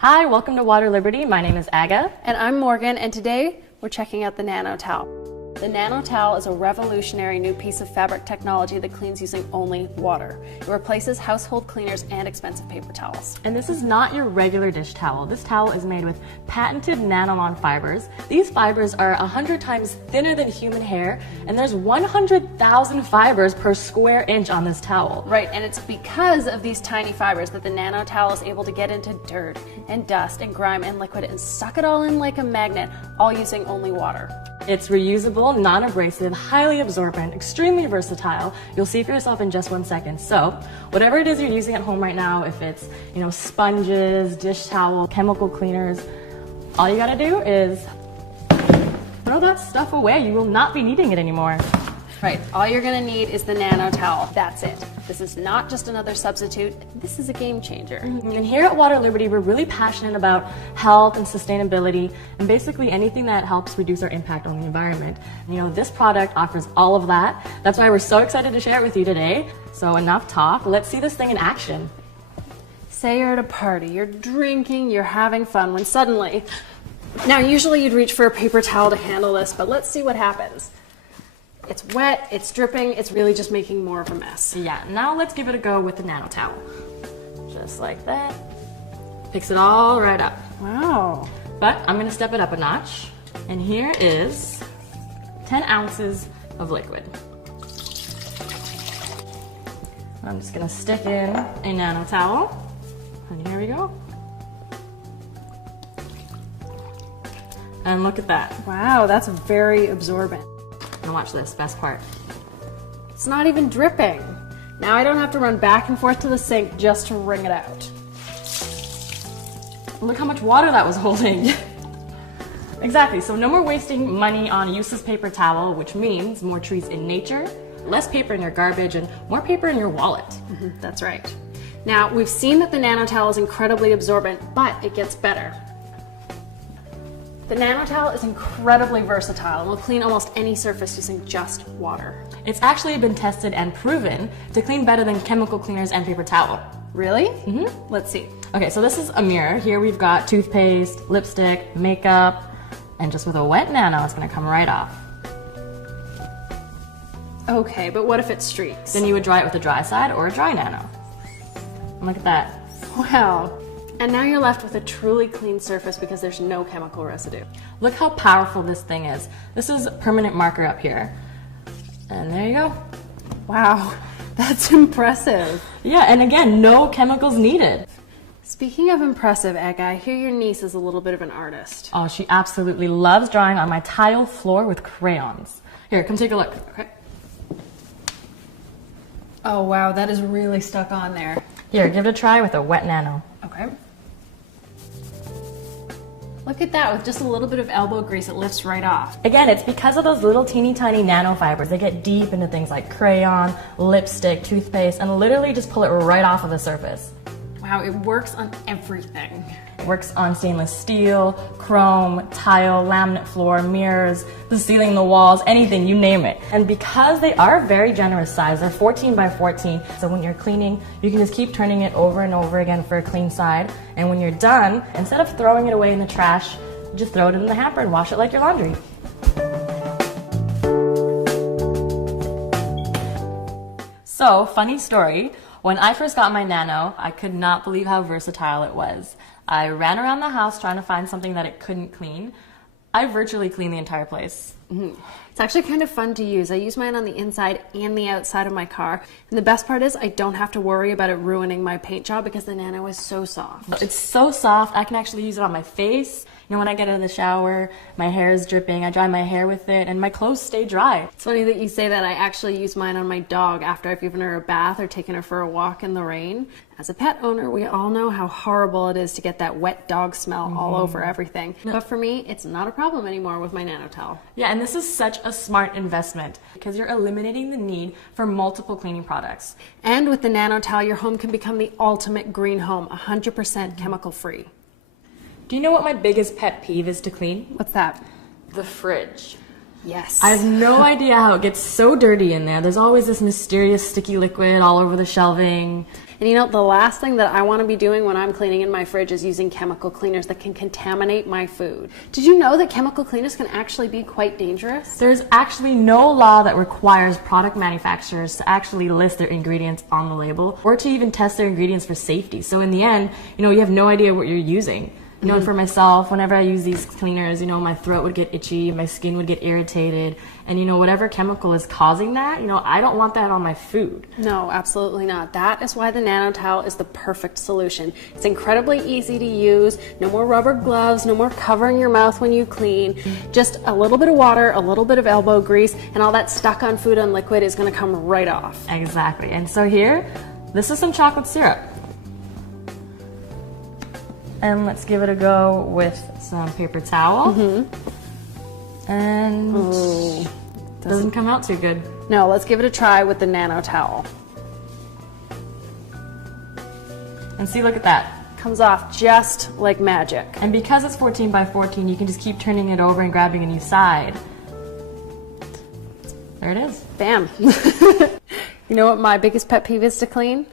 Hi, welcome to Water Liberty. My name is Aga. And I'm Morgan, and today we're checking out the Nano Towel. The Nano Towel is a revolutionary new piece of fabric technology that cleans using only water. It replaces household cleaners and expensive paper towels. And this is not your regular dish towel. This towel is made with patented nylon fibers. These fibers are 100 times thinner than human hair, and there's 100,000 fibers per square inch on this towel. Right, and it's because of these tiny fibers that the Nano Towel is able to get into dirt and dust and grime and liquid and suck it all in like a magnet, all using only water. It's reusable, non-abrasive, highly absorbent, extremely versatile. You'll see for yourself in just 1 second. So, whatever it is you're using at home right now, if it's, sponges, dish towel, chemical cleaners, all you gotta do is throw that stuff away. You will not be needing it anymore. Right, all you're gonna need is the Nano Towel. That's it. This is not just another substitute, this is a game changer. And here at Water Liberty, we're really passionate about health and sustainability and basically anything that helps reduce our impact on the environment. This product offers all of that. That's why we're so excited to share it with you today. So enough talk, let's see this thing in action. Say you're at a party, you're drinking, you're having fun, when suddenly, now usually you'd reach for a paper towel to handle this, but let's see what happens. It's wet, it's dripping, it's really just making more of a mess. Yeah, now let's give it a go with the Nano Towel. Just like that. Picks it all right up. Wow. But I'm gonna step it up a notch. And here is 10 ounces of liquid. I'm just gonna stick in a Nano Towel. And here we go. And look at that. Wow, that's very absorbent. And watch this, best part. It's not even dripping. Now I don't have to run back and forth to the sink just to wring it out. Look how much water that was holding. Exactly, so no more wasting money on useless paper towel, which means more trees in nature, less paper in your garbage, and more paper in your wallet. That's right. Now, we've seen that the Nano Towel is incredibly absorbent, but it gets better. The Nano Towel is incredibly versatile and will clean almost any surface using just water. It's actually been tested and proven to clean better than chemical cleaners and paper towel. Really? Let's see. Okay, so this is a mirror. Here we've got toothpaste, lipstick, makeup, and just with a wet Nano, it's gonna come right off. Okay, but what if it streaks? Then you would dry it with a dry side or a dry Nano. And look at that. Wow. And now you're left with a truly clean surface because there's no chemical residue. Look how powerful this thing is. This is permanent marker up here. And there you go. Wow, that's impressive. Yeah, and again, no chemicals needed. Speaking of impressive, Aga, I hear your niece is a little bit of an artist. Oh, she absolutely loves drawing on my tile floor with crayons. Here, come take a look. Okay. Oh wow, that is really stuck on there. Here, give it a try with a wet Nano. Okay. Look at that, with just a little bit of elbow grease, it lifts right off. Again, it's because of those little teeny tiny nanofibers. They get deep into things like crayon, lipstick, toothpaste, and literally just pull it right off of the surface. Wow, it works on everything. It works on stainless steel, chrome, tile, laminate floor, mirrors, the ceiling, the walls, anything, you name it. And because they are a very generous size, they're 14 by 14, so when you're cleaning, you can just keep turning it over and over again for a clean side. And when you're done, instead of throwing it away in the trash, just throw it in the hamper and wash it like your laundry. So, funny story, when I first got my Nano, I could not believe how versatile it was. I ran around the house trying to find something that it couldn't clean. I virtually cleaned the entire place. It's actually kind of fun to use. I use mine on the inside and the outside of my car. And the best part is I don't have to worry about it ruining my paint job because the Nano is so soft. It's so soft, I can actually use it on my face. When I get out of the shower, my hair is dripping, I dry my hair with it, and my clothes stay dry. It's funny that you say that. I actually use mine on my dog after I've given her a bath or taken her for a walk in the rain. As a pet owner, we all know how horrible it is to get that wet dog smell all over everything. But for me, it's not a problem anymore with my Nano Towel. Yeah, and this is such a smart investment because you're eliminating the need for multiple cleaning products. And with the Nano Towel, your home can become the ultimate green home, 100% chemical free. Do you know what my biggest pet peeve is to clean? What's that? The fridge. Yes. I have no idea how it gets so dirty in there. There's always this mysterious sticky liquid all over the shelving. And you know, the last thing that I want to be doing when I'm cleaning in my fridge is using chemical cleaners that can contaminate my food. Did you know that chemical cleaners can actually be quite dangerous? There's actually no law that requires product manufacturers to actually list their ingredients on the label or to even test their ingredients for safety. So in the end, you know, you have no idea what you're using. You know, for myself, whenever I use these cleaners, you know, my throat would get itchy, my skin would get irritated, and you know, whatever chemical is causing that, you know, I don't want that on my food. No, absolutely not. That is why the Nano towel is the perfect solution. It's incredibly easy to use, no more rubber gloves, no more covering your mouth when you clean, just a little bit of water, a little bit of elbow grease, and all that stuck on food and liquid is gonna come right off. Exactly, and so here, this is some chocolate syrup. And let's give it a go with some paper towel. And doesn't come out too good. No, let's give it a try with the Nano towel. And see, look at that. Comes off just like magic. And because it's 14 by 14, you can just keep turning it over and grabbing a new side. There it is. Bam. You know what my biggest pet peeve is to clean?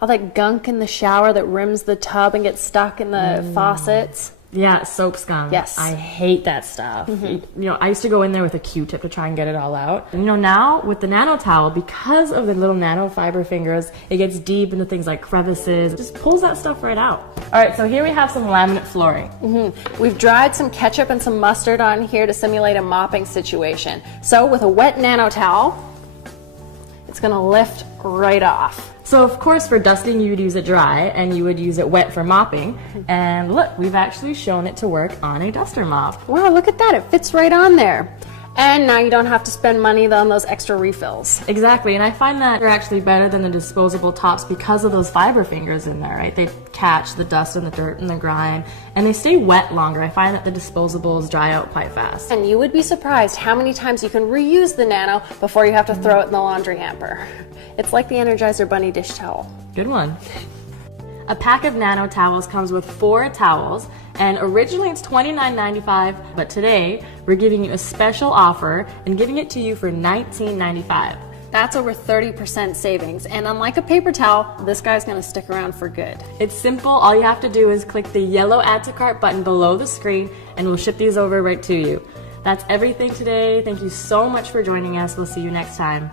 All that gunk in the shower that rims the tub and gets stuck in the faucets. Yeah, soap scum. Yes. I hate that stuff. You know, I used to go in there with a Q-tip to try and get it all out. And, you know, now with the Nano towel, because of the little nano fiber fingers, it gets deep into things like crevices. It just pulls that stuff right out. All right, so here we have some laminate flooring. We've dried some ketchup and some mustard on here to simulate a mopping situation. So with a wet Nano towel, it's gonna lift right off. So of course for dusting you would use it dry and you would use it wet for mopping. And look, we've actually shown it to work on a duster mop. Wow, look at that, it fits right on there. And now you don't have to spend money on those extra refills. Exactly, and I find that they're actually better than the disposable tops because of those fiber fingers in there, right? They catch the dust and the dirt and the grime, and they stay wet longer. I find that the disposables dry out quite fast. And you would be surprised how many times you can reuse the Nano before you have to throw it in the laundry hamper. It's like the Energizer Bunny dish towel. Good one. A pack of Nano towels comes with 4 towels, and originally it's $29.95, but today we're giving you a special offer and giving it to you for $19.95. That's over 30% savings, and unlike a paper towel, this guy's gonna stick around for good. It's simple. All you have to do is click the yellow Add to Cart button below the screen and we'll ship these over right to you. That's everything today. Thank you so much for joining us. We'll see you next time.